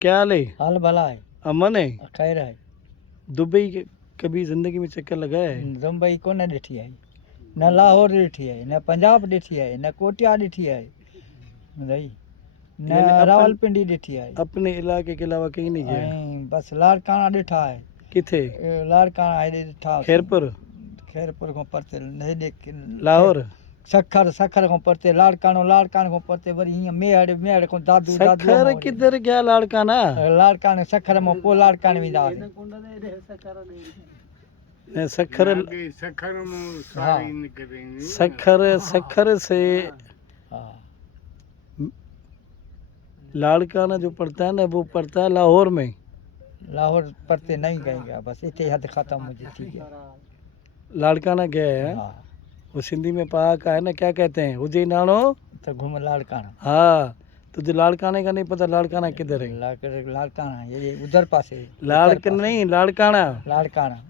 क्या हाल है? हाल भला है, अमन है? खैर है। दुबई कभी जिंदगी में चक्कर लगाया है? दुबई को न ॾिठी आहे, न लाहौर ॾिठी आहे, न पंजाब ॾिठी आहे, न कोटिया ॾिठी आहे, भई न यानी रावलपिंडी ॾिठी आहे, अपने इलाके के अलावा कहीं नहीं गया? ऐं बसि लाड़काना ॾिठा आहे। किथे? लाड़काना हेॾे ॾिठा। खैरपुर? खैरपुर खां परते हेॾे लाहौर? सखर खां परते लाड़कानो खां परते वरी हीअं मेहड़ खां दादू सखर किधर गया लाड़काना? लाड़काने सखर मां पोइ लाड़काने वेंदा हुआसीं। ने सखर सखर से लाड़काना जो पड़ता है ना वो पड़ता है लाहौर में। लाहौर परते नहीं गएगा, बस इतने हद खत्म हो जाती है। लाड़काना गया है? हाँ। वो सिंधी में पाक है ना, क्या कहते हैं? उजे नानो तो घूम लाड़काना। हाँ, तुझे लाड़काने का नहीं पता? लाड़काना किधर है? लाड़काना ये उधर पासे। लाड़काना नहीं, लाड़काना। लाड़काना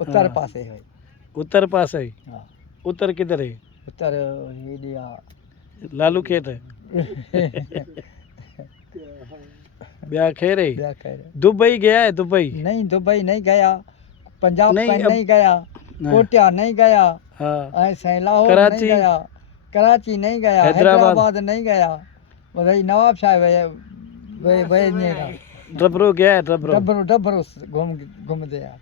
उत्तर पासे है। उत्तर पास है? हाँ। उत्तर किधर है? उत्तर ये लालू खेत है। ब्याह खैर है? दुबई गया है? दुबई नहीं, दुबई नहीं गया, पंजाब नहीं, नहीं गया, कोटिया नहीं गया, हाँ, ऐसे लाहौर कराची नहीं गया, कराची नहीं गया, हैदराबाद नहीं गया, वही नवाब साहब डबरो गया है? डबरो डबरो घूम दिया,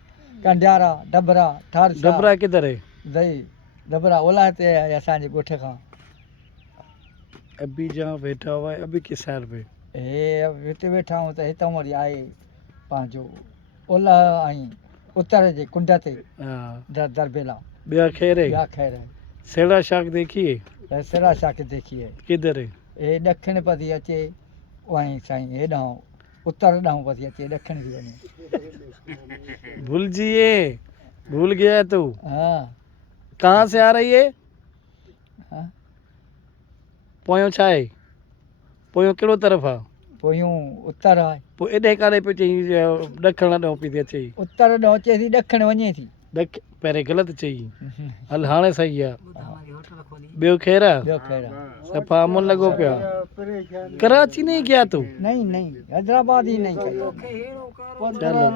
कंडियारा डबरा ठारसा। डबरा किधर है? दही डबरा ओला ते है असांजे ॻोठ खां। अभी जहाँ बैठा हुआ है अभी किस शहर पे? हे हिते वेठा आहियूं त हितां वरी आहे पंहिंजो ओलह ऐं उत्तर जे कुंड ते दरबेला। ब्याह खैर है? ब्याह खैर है। सेड़ा शाख देखिए? सेड़ा शाख देखिए। किधर है? हे ॾखिण पधी अचे ऐं साईं हेॾां उत्तर ॾांहुं पधी अचे, ॾखिण थी वञे। भूल गया तू? हाँ। कहाँ से आ रही है? हाँ? पोयों छा आहे? पोयों कहिड़ो तरफ़ आहे? पोयूं उत्तर आहे। पोइ एॾे काॾे पियो चई ॾखण ॾांहुं पई थी अचे? उत्तर ॾांहुं अचे थी, ॾखिण वञे थी। पहिरें ग़लति चई, हल हाणे सही आहे। ॿियो ख़ैर आहे? ॿियो खैर आहे। सफ़ा अमन लॻो पियो आहे। कराची नहीं गया तू? नहीं, हैदराबाद ही नहीं गया। चलो।